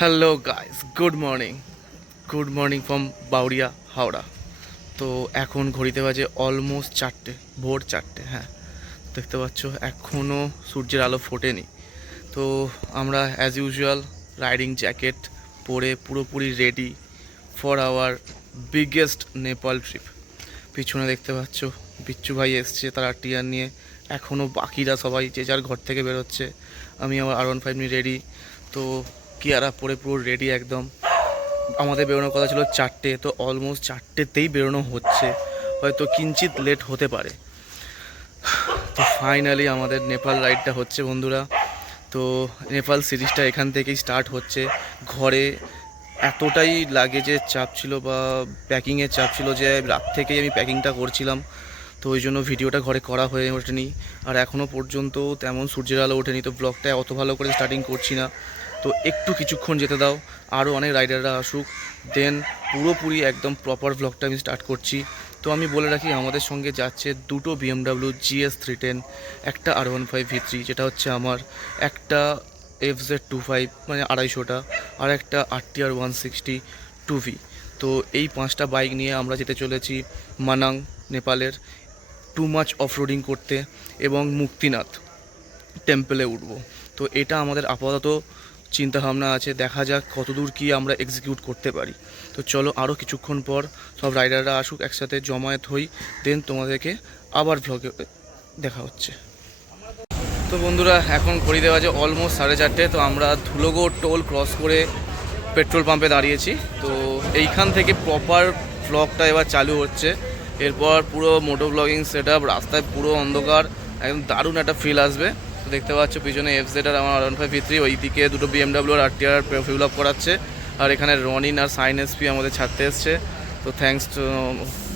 Hello guys, good morning from Bauria Howrah. তো এখন ঘড়িতে বাজে অলমোস্ট 4টে, ভোর 4টে। হ্যাঁ, দেখতে পাচ্ছ এখনও সূর্যের আলো ফোটেনি। তো আমরা অ্যাজ ইউজুয়াল রাইডিং জ্যাকেট পরে পুরোপুরি ready for our biggest Nepal trip. পিছনে দেখতে পাচ্ছ বিচ্ছু ভাই এসছে তার টিয়ার নিয়ে, এখনও বাকিরা সবাই যে যার ঘর থেকে বেরোচ্ছে। আমি আমার R15 নিয়ে রেডি। তো কিয়ারা পরে পুরো রেডি একদম। আমাদের বেরোনোর কথা ছিল 4টে, তো অলমোস্ট 4টেতেই বেরোনো হচ্ছে, হয়তো কিঞ্চিত লেট হতে পারে। তো ফাইনালি আমাদের নেপাল রাইডটা হচ্ছে বন্ধুরা। তো নেপাল সিরিজটা এখান থেকেই স্টার্ট হচ্ছে। ঘরে এতটাই লাগেজের চাপ ছিল বা প্যাকিংয়ের চাপ ছিল যে রাত থেকেই আমি প্যাকিংটা করছিলাম। তো ওই জন্য ভিডিওটা ঘরে করা হয়ে ওঠেনি, আর এখনও পর্যন্ত তেমন সূর্যের আলো ওঠেনি, তো ব্লগটা অত ভালো করে স্টার্টিং করছি না। তো একটু কিছুক্ষণ যেতে দাও, আরও অনেক রাইডাররা আসুক, দেন পুরোপুরি একদম প্রপার ব্লগটা আমি স্টার্ট করছি। তো আমি বলে রাখি আমাদের সঙ্গে যাচ্ছে দুটো BMW GS310, একটা R15V3 যেটা হচ্ছে আমার, একটা FZ25 মানে 250টা, আর একটা RTR 160 2V। তো এই 5টা বাইক নিয়ে আমরা যেতে চলেছি মানাং, নেপালের, টু মাচ অফরোডিং করতে এবং মুক্তিনাথ টেম্পলে উঠব। তো এটা আমাদের আপাতত চিন্তাভাবনা আছে, দেখা যাক কতদূর কী আমরা এক্সিকিউট করতে পারি। তো চলো আরও কিছুক্ষণ পর সব রাইডাররা আসুক, একসাথে জমায়েত হই, দেন তোমাদেরকে আবার ভ্লগে দেখা হচ্ছে। তো বন্ধুরা এখন ঘড়িতে বাজে অলমোস্ট 4:30। তো আমরা ধুলোগড় টোল ক্রস করে পেট্রোল পাম্পে দাঁড়িয়েছি। তো এইখান থেকে প্রপার ব্লগটা এবার চালু হচ্ছে। এরপর পুরো মোটো ব্লগিং সেট আপ, রাস্তায় পুরো অন্ধকার, একদম দারুণ একটা ফিল আসবে। তো দেখতে পাচ্ছ পিছনে FZ আর আমার R15V3, ওইদিকে দুটো BMW আর RTR ফিল আপ করাচ্ছে, আর এখানে রনিন আর সাইন SP আমাদের ছাড়তে এসছে। তো থ্যাঙ্কস টু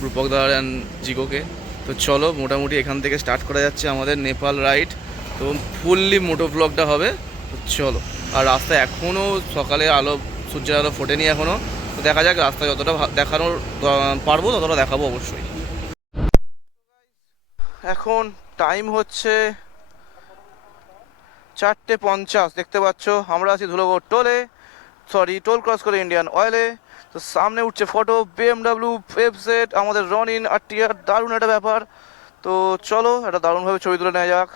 রূপক দার অ্যান্ড জিগোকে। তো চলো মোটামুটি এখান থেকে স্টার্ট করা যাচ্ছে আমাদের নেপাল রাইড। তো ফুললি মোটো ব্লগটা হবে। তো চলো, আর রাস্তায় এখনও সকালে আলো, সূর্যের আলো ফোটেনি এখনও। তো দেখা যাক রাস্তায় যতটা দেখানোর পারবো ততটা দেখাবো অবশ্যই। এখন টাইম হচ্ছে 4:50। দেখতে পাচ্ছ আমরা আছি ধুলোগড় টোলে, সরি টোল ক্রস করে ইন্ডিয়ান অয়েলে। তো সামনে উঠছে ফটো BMW FZ, আমাদের রনিন RTR, দারুণ একটা ব্যাপার। তো চলো একটা দারুণভাবে ছবি তুলে নেওয়া যাক।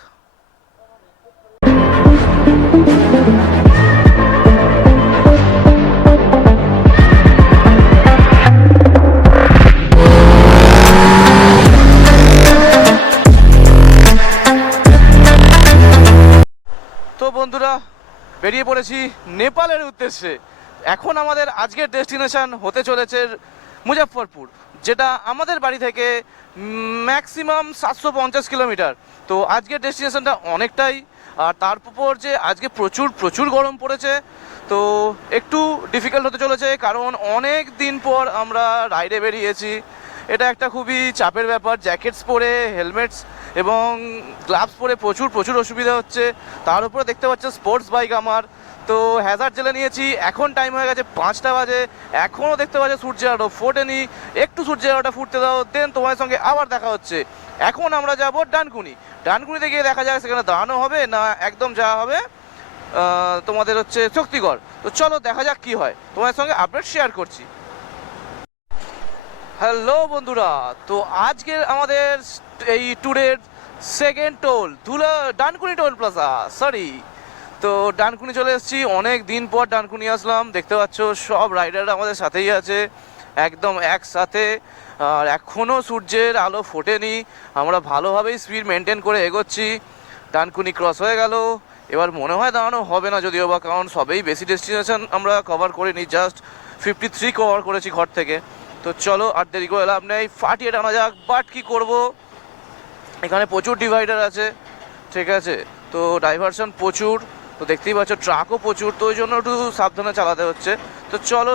তো বন্ধুরা বেরিয়ে পড়েছি নেপালের উদ্দেশ্যে। এখন আমাদের আজকের ডেস্টিনেশন হতে চলেছে মুজাফফরপুর, যেটা আমাদের বাড়ি থেকে ম্যাক্সিমাম 750 কিলোমিটার। তো আজকের ডেস্টিনেশনটা অনেকটাই, আর তার উপর যে আজকে প্রচুর প্রচুর গরম পড়েছে, তো একটু ডিফিকাল্ট হতে চলেছে, কারণ অনেক দিন পর আমরা রাইডে বেরিয়েছি। এটা একটা খুবই চাপের ব্যাপার, জ্যাকেটস পরে, হেলমেটস এবং গ্লাভস পরে প্রচুর প্রচুর অসুবিধা হচ্ছে। তার উপরে দেখতে পাচ্ছ স্পোর্টস বাইক আমার, তো হ্যাজার্ড জেলে নিয়েছি। এখন টাইম হয়ে গেছে 5টা বাজে, এখনও দেখতে পাচ্ছ সূর্যের আলো ফোটেনি। একটু সূর্যের আলোটা ফুটতে দাও, দেন তোমার সঙ্গে আবার দেখা হচ্ছে। এখন আমরা যাব ডানকুনিতে গিয়ে দেখা যায় সেখানে দাঁড়ানো হবে না একদম যাওয়া হবে তোমাদের হচ্ছে শক্তিগড়। তো চলো দেখা যাক কি হয়, তোমার সঙ্গে আপডেট শেয়ার করছি। হ্যালো বন্ধুরা, তো আজকের আমাদের এই ট্যুরের second toll Dankuni toll plaza, sorry. তো ডানকুনি চলে এসেছি, অনেক দিন পর ডানকুনি আসলাম। দেখতে পাচ্ছ সব রাইডাররা আমাদের সাথেই আছে, একদম একসাথে। আর এখনও সূর্যের আলো ফোটেনি, আমরা ভালোভাবেই স্পিড মেনটেন করে এগোচ্ছি। ডানকুনি ক্রস হয়ে গেল, এবার মনে হয় দাঁড়ানো হবে না যদিও বা, কারণ সবেই বেশি ডেস্টিনেশন আমরা কভার করিনি, জাস্ট 53 কভার করেছি ঘর থেকে। তো চলো আর দেরি করে লাভ নেই, ফাটিয়ে টানা যাক। বাট কি করব, এখানে প্রচুর ডিভাইডার আছে, ঠিক আছে, তো ডাইভারশন প্রচুর। তো দেখতেই পাচ্ছ ট্রাকও প্রচুর, তো ওই জন্য একটু সাবধানে চালাতে হচ্ছে। তো চলো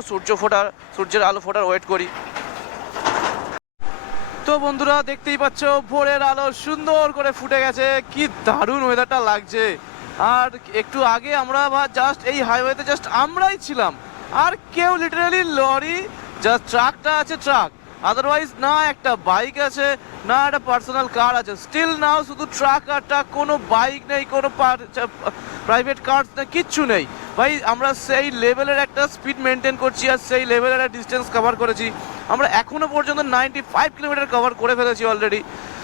সূর্যের আলো ফোটার ওয়েট করি। তো বন্ধুরা দেখতেই পাচ্ছ ভোরের আলো সুন্দর করে ফুটে গেছে, কি দারুণ ওয়েদারটা লাগছে। আর একটু আগে আমরা জাস্ট এই হাইওয়েতে জাস্ট আমরাই ছিলাম, আর কেউ লিটারালি লরি, জাস্ট ট্রাকটা আছে ট্রাক, আদারওয়াইজ না একটা বাইক আছে, না একটা পার্সোনাল কার আছে, স্টিল নাও শুধু ট্রাক আর ট্রাক, কোনো বাইক নেই, কোনো প্রাইভেট কার নেই, কিচ্ছু নেই ভাই। আমরা সেই লেভেলের একটা স্পিড মেনটেন করছি আর সেই লেভেলের একটা ডিস্টেন্স কভার করেছি। আমরা এখনো পর্যন্ত 95 কিলোমিটার কভার করে ফেলেছি অলরেডি।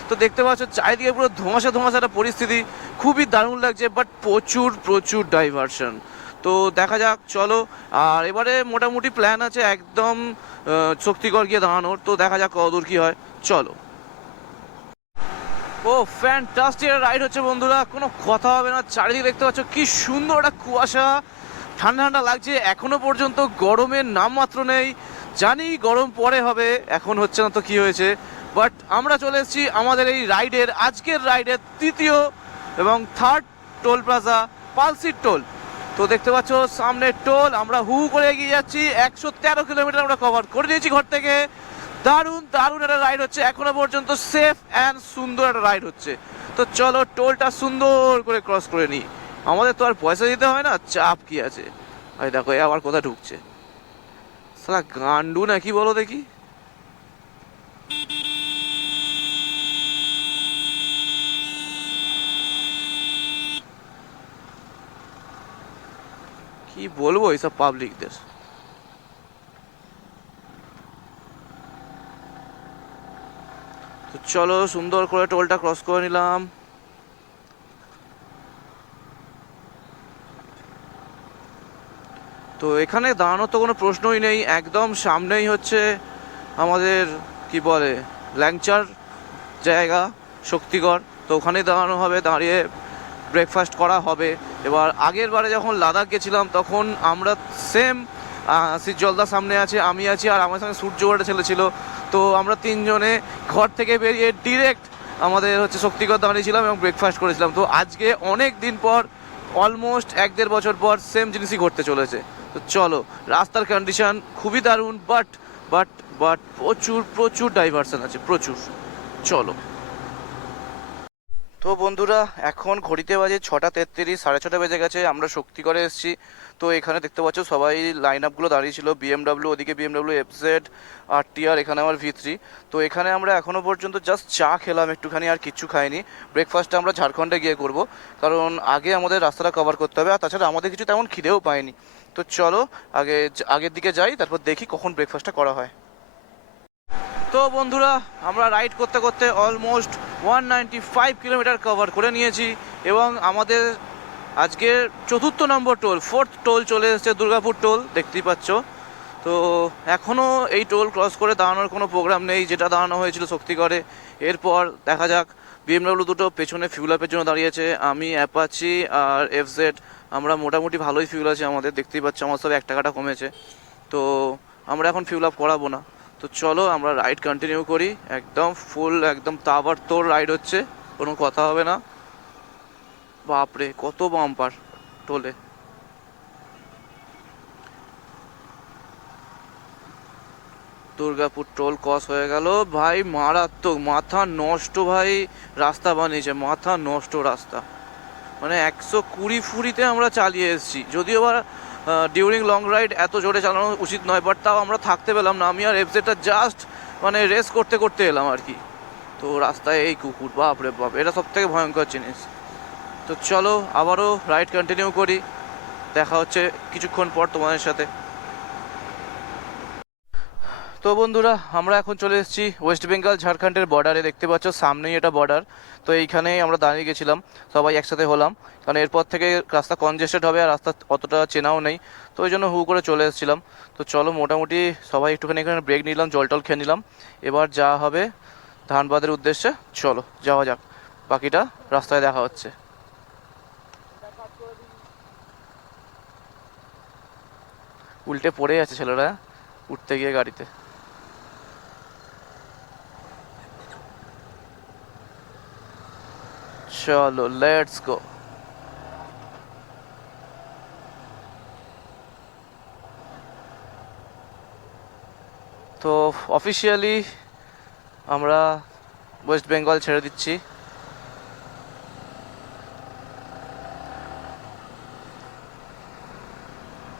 তো দেখতে পাচ্ছ চারিদিকে পুরো ধোঁয়াশা ধোঁয়াশা একটা পরিস্থিতি, খুবই দারুণ লাগছে, বাট প্রচুর প্রচুর ডাইভারশন। তো দেখা যাক, চলো। আর এবারে মোটামুটি প্ল্যান আছে একদম শক্তিগড় গিয়ে দাঁড়ানোর, তো দেখা যাক কতদূর কি হয়, চলো। ও ফ্যান্টাস্টিক রাইড হচ্ছে বন্ধুরা, কোনো কথা হবে না। চারিদিকে দেখতে পাচ্ছ কি সুন্দর একটা কুয়াশা, ঠান্ডা ঠান্ডা লাগছে। এখনো পর্যন্ত গরমের নামমাত্র নেই, জানি গরম পরে হবে, এখন হচ্ছে না তো কি হয়েছে। বাট আমরা চলে এসেছি আমাদের এই রাইডের, আজকের রাইডের তৃতীয় এবং থার্ড টোল প্লাজা, পালসির টোল। তো দেখতে পাচ্ছ সামনে টোল, আমরা হু করে এগিয়ে যাচ্ছি। 113 কিলোমিটার আমরা কভার করে নিয়েছি ঘর থেকে। দারুণ দারুণ একটা রাইড হচ্ছে, এখনো পর্যন্ত সেফ অ্যান্ড সুন্দর একটা রাইড হচ্ছে। তো চলো টোলটা সুন্দর করে ক্রস করে নিই, আমাদের তো আর পয়সা দিতে হয় না, চাপ কি আছে। ভাই দেখো এ আবার কোথায় ঢুকছে, সালা গান্ডু নাকি বলো দেখি। কি বলবো এইসব পাবলিকদের। তো চলো সুন্দর করে টোলটা ক্রস করে নিলাম। তো এখানে দাঁড়ানোর তো কোনো প্রশ্নই নেই, একদম সামনেই হচ্ছে আমাদের কি বলে ল্যাংচার জায়গা, শক্তিগড়। তো ওখানেই দাঁড়ানো হবে, দাঁড়িয়ে ব্রেকফাস্ট করা হবে। এবার আগের বারে যখন লাদাখ গেছিলাম তখন আমরা সেম জলদার সামনে আছে, আমি আছি, আর আমার সঙ্গে সূর্য একটা ছেলে ছিল। তো আমরা তিনজনে ঘর থেকে বেরিয়ে ডিরেক্ট আমাদের হচ্ছে শক্তিগড় দাঁড়িয়েছিলাম এবং ব্রেকফাস্ট করেছিলাম। তো আজকে অনেক দিন পর, অলমোস্ট 1-1.5 বছর পর সেম জিনিসই ঘটতে চলেছে। তো চলো, রাস্তার কন্ডিশন খুবই দারুণ, বাট বাট বাট প্রচুর প্রচুর ডাইভারশন আছে, প্রচুর। চলো। তো বন্ধুরা এখন ঘড়িতে বাজে 6:33, 6:30 বেজে গেছে, আমরা শক্তিগড়ে এসেছি। তো এখানে দেখতে পাচ্ছ সবাই লাইন আপগুলো দাঁড়িয়েছিল, বিএমডাব্লিউ ওদিকে, বিএমডাব্লিউ এফজেড, আর টিআর, এখানে আমার ভি3। তো এখানে আমরা এখনও পর্যন্ত জাস্ট চা খেলাম একটুখানি, আর কিচ্ছু খাইনি। ব্রেকফাস্টটা আমরা ঝাড়খণ্ডে গিয়ে করব, কারণ আগে আমাদের রাস্তাটা কভার করতে হবে, আর তাছাড়া আমাদের কিছু তেমন খিদেও পাইনি। তো চলো আগের দিকে যাই, তারপর দেখি কখন ব্রেকফাস্টটা করা হয়। তো বন্ধুরা আমরা রাইড করতে করতে অলমোস্ট 195 কিলোমিটার কভার করে নিয়েছি, এবং আমাদের আজকের 4র্থ নম্বর টোল, 4th টোল চলে এসেছে, দুর্গাপুর টোল, দেখতেই পাচ্ছ। তো এখনও এই টোল ক্রস করে দাঁড়ানোর কোনো প্রোগ্রাম নেই, যেটা দাঁড়ানো হয়েছিল শক্তিগড়ে। এরপর দেখা যাক। বিএমডাব্লিউ দুটো পেছনে ফিউল আপের জন্য দাঁড়িয়েছে, আমি অ্যাপাচি আর এফজেড, আমরা মোটামুটি ভালোই ফিউল আছে আমাদের, দেখতেই পাচ্ছ আমার সব 1 টাকাটা কমেছে। তো আমরা এখন ফিউল আপ করাবো না। তো চলো আমরা রাইড কন্টিনিউ করি, একদম ফুল, একদম তাবড় তোড় রাইড হচ্ছে, কোনো কথা হবে না। বাপরে কত বাম্পার টোলে। দুর্গাপুর টোল ক্রস হয়ে গেল ভাই, মারাত্মক, মাথা নষ্ট ভাই রাস্তা বানিয়েছে, মাথা নষ্ট রাস্তা। মানে 120 ফুরিতে আমরা চালিয়ে এসেছি, যদিও বা ডিউরিং লং রাইড এত জোরে চালানো উচিত নয়, বাট তাও আমরা থাকতে পেলাম না। আমি আর এফজেডটা জাস্ট মানে রেস করতে করতে এলাম আর কি। তো রাস্তায় এই কুকুর, বাপ রে বাপ, এটা সব থেকে ভয়ঙ্কর জিনিস। তো চলো আবারও রাইড কন্টিনিউ করি, দেখা হচ্ছে কিছুক্ষণ পর তোমাদের সাথে। তো বন্ধুরা আমরা এখন চলে এসেছি ওয়েস্ট বেঙ্গল ঝাড়খণ্ডের বর্ডারে, দেখতে পাচ্ছ সামনেই এটা বর্ডার। তো এইখানেই আমরা দাঁড়িয়ে গেছিলাম, সবাই একসাথে হলাম, কারণ এরপর থেকে রাস্তা কনজেস্টেড হবে আর রাস্তা অতটা চেনাও নেই, তো ওই জন্য হু করে চলে এসেছিলাম। তো চলো মোটামুটি সবাই একটুখানি এখানে ব্রেক নিলাম, জল টল খেয়ে নিলাম। এবার যা হবে ধানবাদের উদ্দেশ্যে, চলো যাওয়া যাক, বাকিটা রাস্তায় দেখা হচ্ছে। উল্টে পড়ে আছে ছেলেরা উঠতে গিয়ে গাড়িতে। চলো লেটস গো। তো অফিসিয়ালি আমরা ওয়েস্ট বেঙ্গল ছেড়ে দিচ্ছি।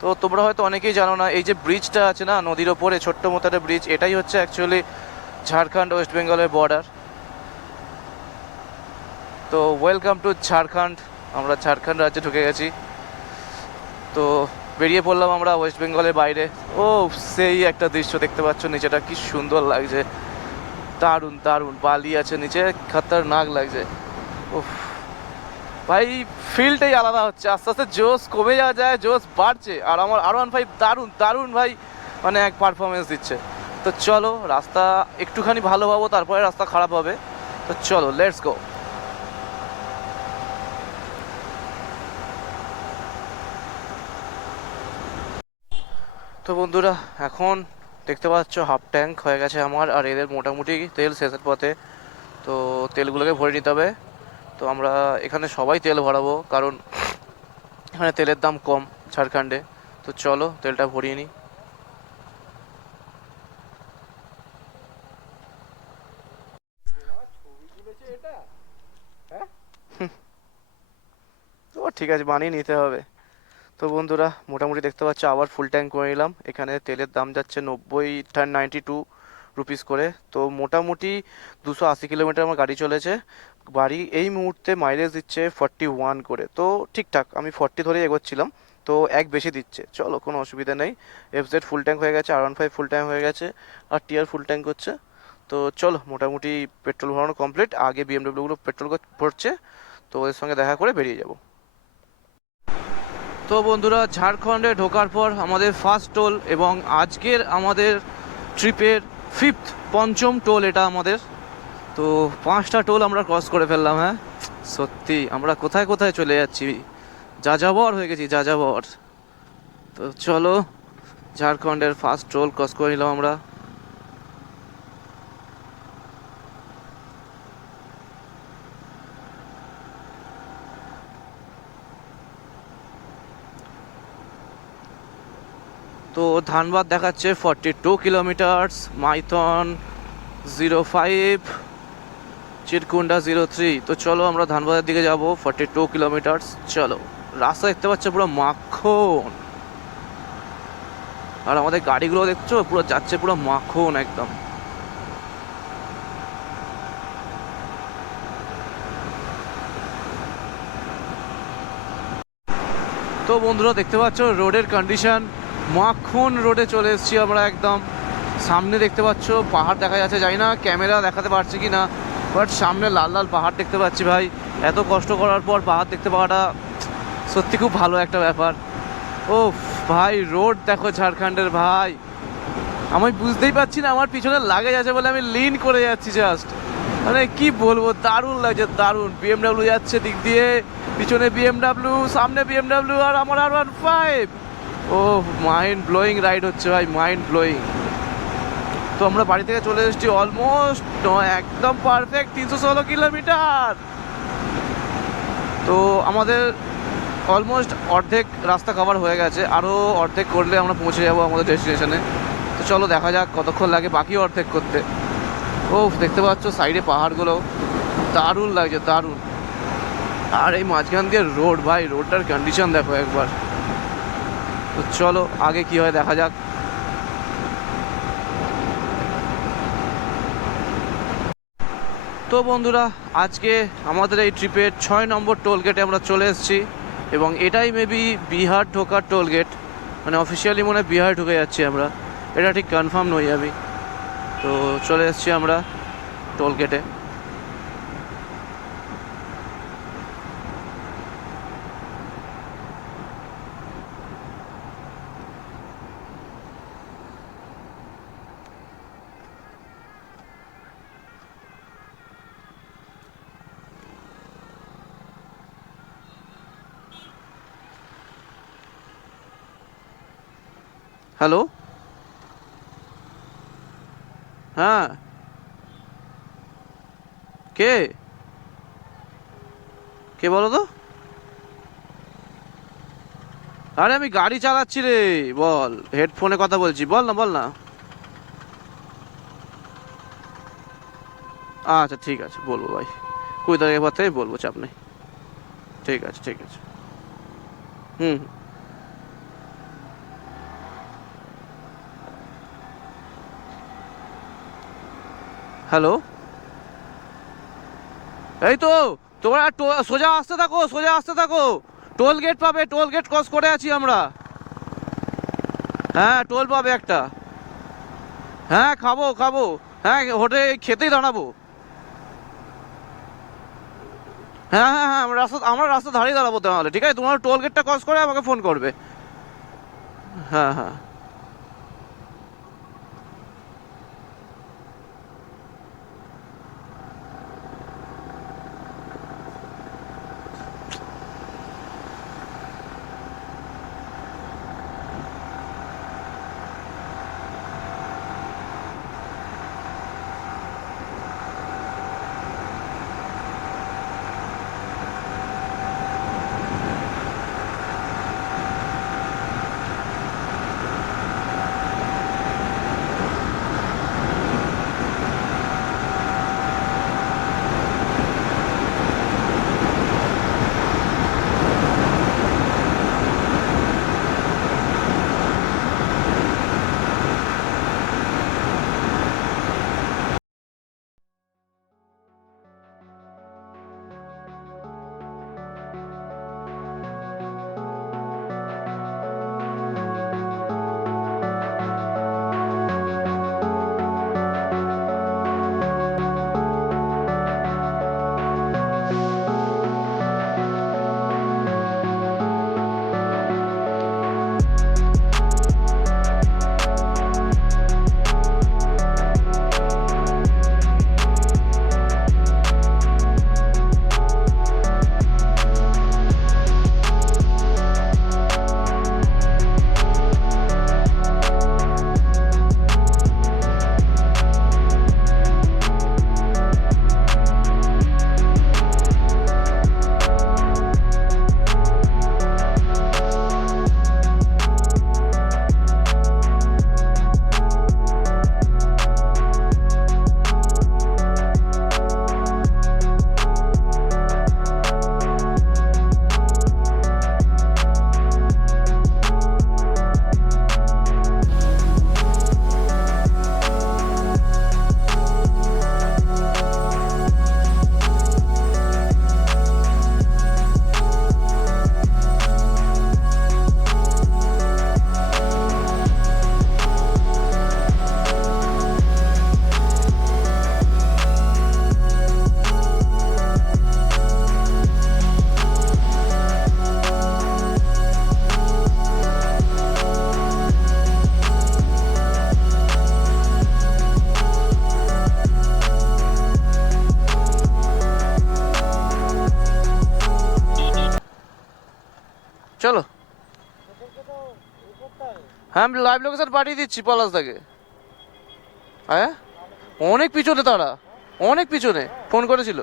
তো তোমরা হয়তো অনেকেই জানো না, এই যে ব্রিজটা আছে না নদীর ওপরে, ছোট্ট মতো একটা ব্রিজ, এটাই হচ্ছে অ্যাকচুয়ালি ঝাড়খণ্ড ওয়েস্ট বেঙ্গলের বর্ডার। তো ওয়েলকাম টু ঝাড়খণ্ড, আমরা ঝাড়খণ্ড রাজ্যে ঢুকে গেছি। তো বেরিয়ে পড়লাম আমরা ওয়েস্ট বেঙ্গলের বাইরে। ও সেই একটা দৃশ্য দেখতে পাচ্ছ, নিচেটা কি সুন্দর লাগছে, দারুণ দারুণ বালি আছে নিচে, খতরনাক লাগছে। উফ ভাই, ফিলটাই আলাদা হচ্ছে, আস্তে আস্তে জোশ কমে যাওয়া যায়, জোশ বাড়ছে। আর আমার R15 দারুণ দারুণ ভাই, মানে এক পারফরমেন্স দিচ্ছে। তো চলো, রাস্তা একটুখানি ভালো পাবো, তারপরে রাস্তা খারাপ হবে। তো চলো, লেটস গো। তো বন্ধুরা, এখন দেখতে পাচ্ছ হাফ ট্যাঙ্ক হয়ে গেছে আমার, আর এদের মোটামুটি তেল শেষের পথে। তো তেলগুলোকে ভরে নিতে হবে। তো আমরা এখানে সবাই তেল ভরাবো, কারণ এখানে তেলের দাম কম ঝাড়খণ্ডে। তো চলো তেলটা ভরিয়ে নিই। তো ঠিক আছে, বানিয়ে নিতে হবে। তো বন্ধুরা, মোটামুটি দেখতে পাচ্ছ আবার ফুল ট্যাঙ্ক করে নিলাম। এখানে তেলের দাম যাচ্ছে 92 করে। তো মোটামুটি 280 কিলোমিটার আমার গাড়ি চলেছে। বাড়ি এই মুহূর্তে মাইলেজ দিচ্ছে 41 করে। তো ঠিকঠাক, আমি 40 ধরেই এগোচ্ছিলাম। তো এক বেশি দিচ্ছে, চলো কোনো অসুবিধা নেই। FZ ফুল ট্যাঙ্ক হয়ে গেছে, R15 ফুল ট্যাঙ্ক হয়ে গেছে, আর TR ফুল ট্যাঙ্ক হচ্ছে। তো চলো, মোটামুটি পেট্রোল ভরানো কমপ্লিট। আগে BMW গুলো পেট্রোল ভরছে, তো ওদের সঙ্গে দেখা করে বেরিয়ে যাবো। তো বন্ধুরা, ঝাড়খণ্ডে ঢোকার পর আমাদের ফার্স্ট টোল, এবং আজকের আমাদের ট্রিপের পঞ্চম টোল এটা আমাদের। তো 5টা টোল আমরা ক্রস করে ফেললাম। হ্যাঁ, সত্যি আমরা কোথায় কোথায় চলে যাচ্ছি, যাযাবর হয়ে গেছি, যাযাবর। তো চলো, ঝাড়খণ্ডের ফার্স্ট টোল ক্রস করে নিলাম আমরা। তো ধানবাদ দেখাচ্ছে 42 কিলোমিটার্স, মাইথন 05, চিরকুন্ডা 03। তো চলো আমরা ধানবাদের দিকে যাব, 42 কিলোমিটার্স। চলো, রাস্তা দেখতে পাচ্ছ পুরো মাখন, আর আমাদের গাড়িগুলো দেখছো পুরো যাচ্ছে পুরো মাখন একদম। তো বন্ধুরা, দেখতে পাচ্ছ রোডের কন্ডিশন, মাখন রোডে চলে এসেছি আমরা একদম। সামনে দেখতে পাচ্ছ পাহাড় দেখা যাচ্ছে, জানি না ক্যামেরা দেখাতে পারছি কি না, বাট সামনে লাল লাল পাহাড় দেখতে পাচ্ছি ভাই। এত কষ্ট করার পর পাহাড় দেখতে পাওয়াটা সত্যি খুব ভালো একটা ব্যাপার। ও ভাই, রোড দেখো ঝাড়খণ্ডের ভাই, আমি বুঝতেই পারছি না আমার পিছনে লাগেজ আছে বলে আমি লিন করে যাচ্ছি জাস্ট। মানে কি বলবো, দারুণ লাগছে দারুণ। BMW যাচ্ছে দিক দিয়ে, পিছনে BMW, সামনে BMW, আর আমার R15। ও, মাইন্ড ব্লোয়িং রাইড হচ্ছে ভাই, মাইন্ড ব্লোয়িং। তো আমরা বাড়ি থেকে চলে এসেছি অলমোস্ট, একদম পারফেক্ট 316 কিলোমিটার। তো আমাদের অলমোস্ট অর্ধেক রাস্তা কভার হয়ে গেছে, আরও অর্ধেক করলে আমরা পৌঁছে যাবো আমাদের ডেস্টিনেশনে। তো চলো দেখা যাক কতক্ষণ লাগে বাকি অর্ধেক করতে। ও দেখতে পাচ্ছ সাইডে পাহাড়গুলো, দারুণ লাগছে দারুণ। আর এই মাঝখান দিয়ে রোড ভাই, রোডটার কন্ডিশন দেখো একবার। তো চলো আগে কি হয় দেখা যাক। তো বন্ধুরা, আজকে আমাদের এই ট্রিপের 6 নম্বর টোল গেটে আমরা চলে এসেছি, এবং এটাই মেবি বিহার ঢোকার টোল গেট। মানে অফিসিয়ালি মনে হয় বিহার ঢুকে যাচ্ছি আমরা, এটা ঠিক কনফার্ম নই আমি। তো চলে এসেছি আমরা টোল গেটে। হ্যালো, হ্যাঁ কে কে বলো তো? আরে আমি গাড়ি চালাচ্ছি রে, বল, হেডফোনে কথা বলছি, বল না বল না। আচ্ছা ঠিক আছে, বলবো ভাই, 20 তারিখের পর থেকে বলবো, চাপ নেই। ঠিক আছে ঠিক আছে। হুম। হ্যালো, এই তো তোমরা সোজা আসতে থাকো, সোজা আসতে থাকো, টোল গেট পাবে, টোল গেট ক্রস করে আছি আমরা। হ্যাঁ টোল পাবে একটা। হ্যাঁ খাবো খাবো, হ্যাঁ হোটেলে খেতেই দাঁড়াবো। হ্যাঁ হ্যাঁ হ্যাঁ আমরা রাস্তা ধারেই দাঁড়াবো তাহলে, ঠিক আছে? তোমার টোল গেটটা ক্রস করে আমাকে ফোন করবে। হ্যাঁ হ্যাঁ। চলো, হ্যাঁ আমি লাইভ লোকেশন পাঠিয়ে দিচ্ছি পলাশদাকে। হ্যাঁ অনেক পিছনে তারা, অনেক পিছনে ফোন করেছিল।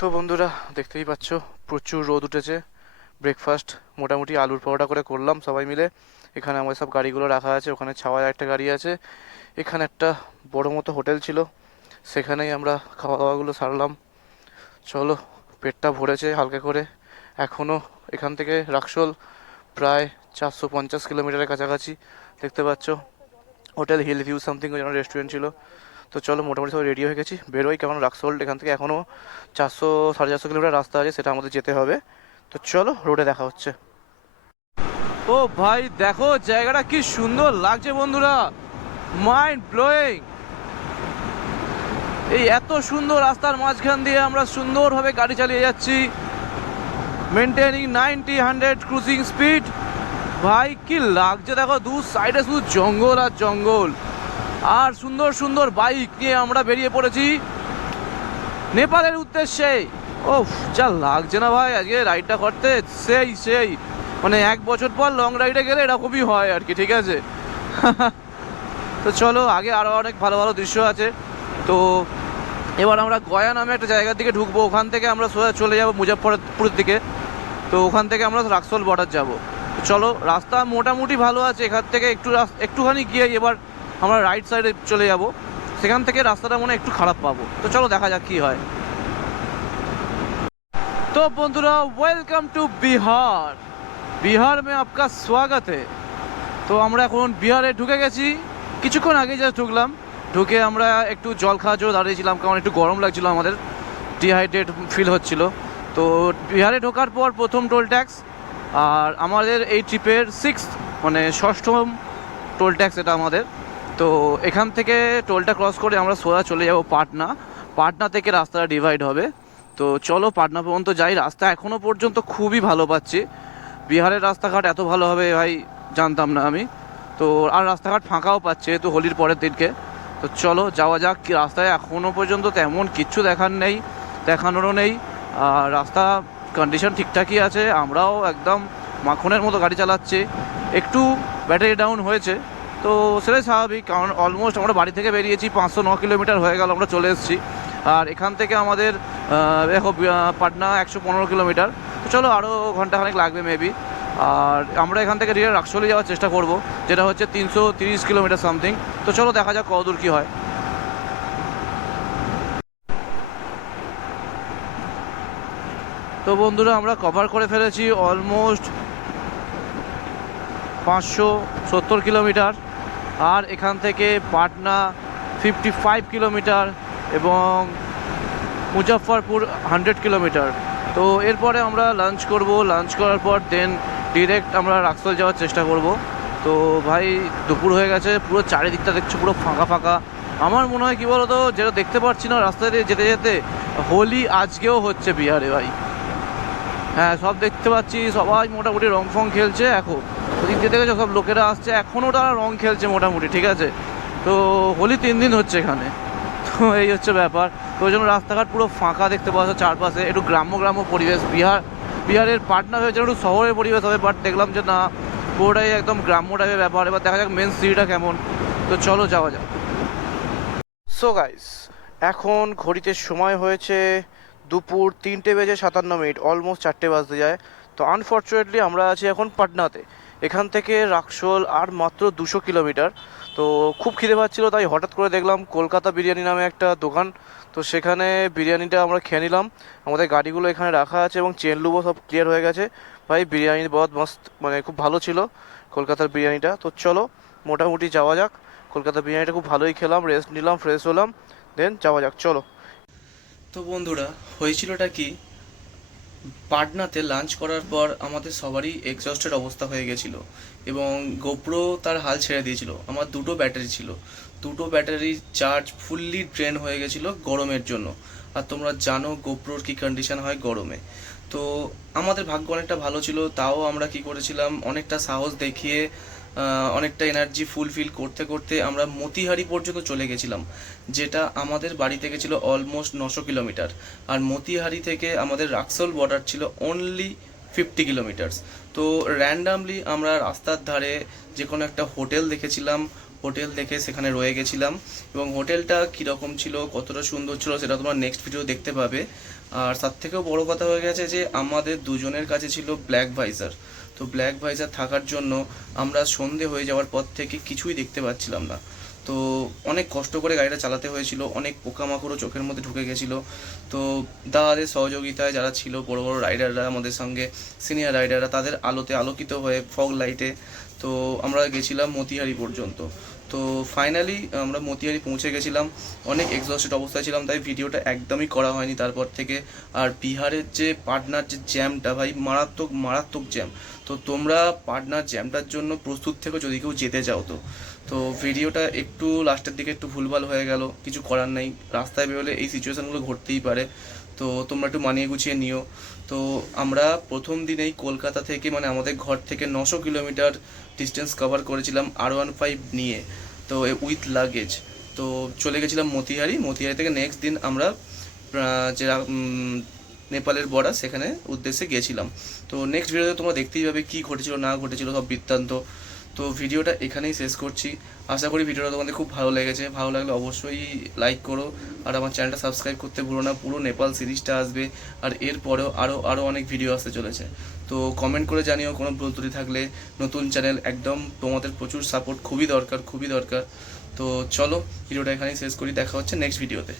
তো বন্ধুরা দেখতেই পাচ্ছ প্রচুর রোদ উঠেছে। ব্রেকফাস্ট মোটামুটি আলুর পরোটা করে করলাম সবাই মিলে। এখানে আমাদের সব গাড়িগুলো রাখা আছে, ওখানে ছাওয়ায় একটা গাড়ি আছে, এখানে একটা বড় মতো হোটেল ছিল, সেখানেই আমরা খাওয়া দাওয়াগুলো সারলাম। চলো, পেটটা ভরেছে হালকা করে। এখনও এখান থেকে রাক্সোল প্রায় 450 কিলোমিটারের কাছাকাছি। দেখতে পাচ্ছ হোটেল হিল ভিউ সামথিং যেন রেস্টুরেন্ট ছিল। তো চলো মোটামুটি সব রেডি হয়ে গেছি, বেরোই। কেমন রাক্সোল এখান থেকে এখনও 400-450 কিলোমিটার রাস্তা আছে, সেটা আমাদের যেতে হবে। তো চলো রোডে দেখা হচ্ছে। ও ভাই দেখো জায়গাটা কি সুন্দর লাগছে বন্ধুরা, মাইন্ড ব্লোয়িং। এই এত সুন্দর রাস্তার মাঝখান দিয়ে আমরা সুন্দরভাবে গাড়ি চালিয়ে যাচ্ছি, মেনটেনিং 90-100 ক্রুজিং স্পিড। ভাই কি লাগছে দেখো, দু সাইডে শুধু জঙ্গল আর জঙ্গল, আর সুন্দর সুন্দর বাইক নিয়ে আমরা বেরিয়ে পড়েছি নেপালের উদ্দেশ্যে। ও যা লাগছে না ভাই আজকে রাইডটা করতে, সেই মানে 1 বছর পর লং রাইডে গেলে এরকমই হয় আর কি, ঠিক আছে? তো চলো, আগে আরও অনেক ভালো ভালো দৃশ্য আছে। তো এবার আমরা গয়া নামে একটা জায়গার দিকে ঢুকবো, ওখান থেকে আমরা সোজা চলে যাবো মুজফ্ফরপুরের দিকে। তো ওখান থেকে আমরা রাক্সোল বর্ডার যাব। তো চলো, রাস্তা মোটামুটি ভালো আছে, এখান থেকে একটুখানি গিয়ে এবার আমরা রাইট সাইডে চলে যাব, সেখান থেকে রাস্তাটা মনে হয় একটু খারাপ পাবো। তো চলো দেখা যাক কি হয়। तो बंधुरा वेलकम टू बिहार। बिहार में आपका स्वागत है। তো আমরা এখন বিহারে ঢুকে গেছি, কিছুক্ষণ আগে জাস্ট ঢুকলাম। ঢুকে আমরা একটু জল খাওয়ার জন্য দাঁড়িয়েছিলাম, কারণ একটু গরম লাগছিল, আমাদের ডিহাইড্রেট ফিল হচ্ছিল। তো বিহারে ঢোকার পর প্রথম টোল ট্যাক্স, আর আমাদের এই ট্রিপের মানে ষষ্ঠম টোল ট্যাক্স এটা আমাদের। তো এখান থেকে টোলটা ক্রস করে আমরা সোজা চলে যাব পাটনা। পাটনা থেকে রাস্তাটা ডিভাইড হবে। তো চলো পাটনা পর্যন্ত যাই। রাস্তা এখনও পর্যন্ত খুবই ভালো পাচ্ছি, বিহারের রাস্তাঘাট এত ভালো হবে ভাই জানতাম না আমি। তো আর রাস্তাঘাট ফাঁকাও পাচ্ছে তো হোলির পরের দিনকে। তো চলো যাওয়া যাক। কি রাস্তায় এখনও পর্যন্ত তেমন কিচ্ছু দেখানোরও নেই, আর রাস্তা কন্ডিশন ঠিকঠাকই আছে। আমরাও একদম মাখনের মতো গাড়ি চালাচ্ছি। একটু ব্যাটারি ডাউন হয়েছে, তো সেটাই স্বাভাবিক, কারণ অলমোস্ট আমরা বাড়ি থেকে বেরিয়েছি 509 কিলোমিটার হয়ে গেল, আমরা চলে এসেছি। আর এখান থেকে আমাদের দেখো পাটনা 115 কিলোমিটার। তো চলো আরও ঘন্টাখানেক লাগবে মেবি। আর আমরা এখান থেকে ডিরেক্ট রাক্সোলে যাওয়ার চেষ্টা করব, যেটা হচ্ছে 330 কিলোমিটার সামথিং। তো চলো দেখা যাক কতদূর কী হয়। তো বন্ধুরা আমরা কভার করে ফেলেছি অলমোস্ট 570 কিলোমিটার। আর এখান থেকে পাটনা 55 কিলোমিটার এবং মুজফ্ফরপুর 100 কিলোমিটার। তো এরপরে আমরা লাঞ্চ করব, লাঞ্চ করার পর দেন ডিরেক্ট আমরা রাক্সোল যাওয়ার চেষ্টা করব। তো ভাই দুপুর হয়ে গেছে, পুরো চারিদিকটা দেখছো পুরো ফাঁকা ফাঁকা। আমার মনে হয় কী বলো তো, যেটা দেখতে পাচ্ছি না রাস্তা দিয়ে যেতে যেতে, হোলি আজকেও হচ্ছে বিহারে ভাই। হ্যাঁ সব দেখতে পাচ্ছি, সবাই মোটামুটি রং ফং খেলছে। এখন ওদিক দিয়ে দেখেছো সব লোকেরা আসছে, এখনও তারা রং খেলছে মোটামুটি, ঠিক আছে। তো হোলি 3 দিন হচ্ছে এখানে, তো এই হচ্ছে ব্যাপার। তো ওই জন্য রাস্তাঘাট পুরো ফাঁকা দেখতে পাচ্ছ চারপাশে, একটু গ্রাম্য পরিবেশ। বিহারের পাটনা হয়েছে একটু শহরের পরিবেশ হবে, বাট দেখলাম যে না, পুরোটাই একদম গ্রাম্য টাইপের ব্যাপার। এবার দেখা যাক মেন সিটিটা কেমন। তো চলো যাওয়া যাক। সো গাইস, এখন ঘড়িতে সময় হয়েছে দুপুর 3:57, অলমোস্ট 4টে বাজতে যায়। তো আনফর্চুনেটলি আমরা আছি এখন পাটনাতে। এখান থেকে রাক্সোল আর মাত্র 200 কিলোমিটার। তো খুব খিদে পাচ্ছিলো, তাই হঠাৎ করে দেখলাম কলকাতা বিরিয়ানি নামে একটা দোকান। তো সেখানে বিরিয়ানিটা আমরা খেয়ে নিলাম। আমাদের গাড়িগুলো এখানে রাখা আছে এবং চেন লুবো সব ক্লিয়ার হয়ে গেছে। ভাই বিরিয়ানি বহুত মস্ত, মানে খুব ভালো ছিল কলকাতার বিরিয়ানিটা। তো চলো মোটামুটি যাওয়া যাক। কলকাতার বিরিয়ানিটা খুব ভালোই খেলাম, রেস্ট নিলাম, ফ্রেশ হলাম, দেন যাওয়া যাক চলো। তো বন্ধুরা হয়েছিলটা কি, পাটনাতে লাঞ্চ করার পর আমাদের সবারই এক্সস্টেড অবস্থা হয়ে গেছিল এবং গোপ্রো তার হাল ছেড়ে দিয়েছিল। আমার দুটো ব্যাটারি ছিল, দুটো ব্যাটারি চার্জ ফুললি ড্রেন হয়ে গেছিলো গরমের জন্য। আর তোমরা জানো গোপ্রোর কী কন্ডিশন হয় গরমে। তো আমাদের ভাগ্য অনেকটা ভালো ছিল, তাও আমরা কি করেছিলাম, অনেকটা সাহস দেখিয়ে অনেকটা এনার্জি ফুলফিল করতে করতে আমরা মতিহারি পর্যন্ত চলে গেছিলাম, যেটা আমাদের বাড়ি থেকে ছিল অলমোস্ট 900 কিলোমিটার। আর মতিহারি থেকে আমাদের রাক্সোল বর্ডার ছিল অনলি 50 কিলোমিটার্স। তো র্যান্ডামলি আমরা রাস্তার ধারে যে কোনো একটা হোটেল দেখেছিলাম, হোটেল দেখে সেখানে রয়ে গেছিলাম। এবং হোটেলটা কীরকম ছিল, কতটা সুন্দর ছিল, সেটা তোমরা নেক্সট ভিডিও দেখতে পাবে। আর তার থেকেও বড় কথা হয়ে গেছে যে আমাদের দুজনের কাছে ছিল ব্ল্যাক ভাইজার। তো ব্ল্যাক ভাইজার থাকার জন্য আমরা সন্ধে হয়ে যাওয়ার পর থেকে কিছুই দেখতে পাচ্ছিলাম না। তো অনেক কষ্ট করে গাড়িটা চালাতে হয়েছিল, অনেক পোকামাকড়ও চোখের মধ্যে ঢুকে গেছিলো। তো দাদাদের সহযোগিতায় যারা ছিল বড় বড় রাইডাররা আমাদের সঙ্গে, সিনিয়র রাইডাররা, তাদের আলোতে আলোকিত হয়ে ফগ লাইটে তো আমরা গেছিলাম মতিহারি পর্যন্ত। তো ফাইনালি আমরা মতিহারি পৌঁছে গেছিলাম। অনেক এক্সস্টেড অবস্থায় ছিলাম, তাই ভিডিওটা একদমই করা হয়নি তারপর থেকে। আর বিহারের যে পাটনার যে জ্যামটা ভাই, মারাত্মক জ্যাম। তো তোমরা পাটনার জ্যামটার জন্য প্রস্তুত থেকো যদি কেউ যেতে চাও। তো ভিডিওটা একটু লাস্টের দিকে একটু ভুলভাল হয়ে গেল, কিছু করার নেই, রাস্তায় বেরোলে এই সিচুয়েশানগুলো ঘটতেই পারে। তো তোমরা একটু মানিয়ে গুছিয়ে নিও। তো আমরা প্রথম দিনেই কলকাতা থেকে, মানে আমাদের ঘর থেকে 900 কিলোমিটার ডিস্টেন্স কভার করেছিলাম R15 নিয়ে, তো উইথ লাগেজ। তো চলে গেছিলাম মতিহারি থেকে নেক্সট দিন আমরা যে নেপালের বর্ডার সেখানে উদ্দেশ্যে গিয়েছিলাম। তো নেক্সট ভিডিওতে তোমরা দেখতেই পাবে কী ঘটেছিল না ঘটেছিল সব বৃত্তান্ত। তো ভিডিওটা এখানেই শেষ করছি। আশা করি ভিডিওটা তোমাদের খুব ভালো লেগেছে। ভালো লাগলে অবশ্যই লাইক করো, আর আমার চ্যানেলটা সাবস্ক্রাইব করতে ভুলো না। পুরো নেপাল সিরিজটা আসবে, আর এরপরেও আরও অনেক ভিডিও আসতে চলেছে। তো কমেন্ট করে জানিও কোনো ভুল ত্রুটি থাকলে। নতুন চ্যানেল, একদম তোমাদের প্রচুর সাপোর্ট খুবই দরকার, খুবই দরকার। তো চলো ভিডিওটা এখানেই শেষ করি, দেখা হচ্ছে নেক্সট ভিডিওতে।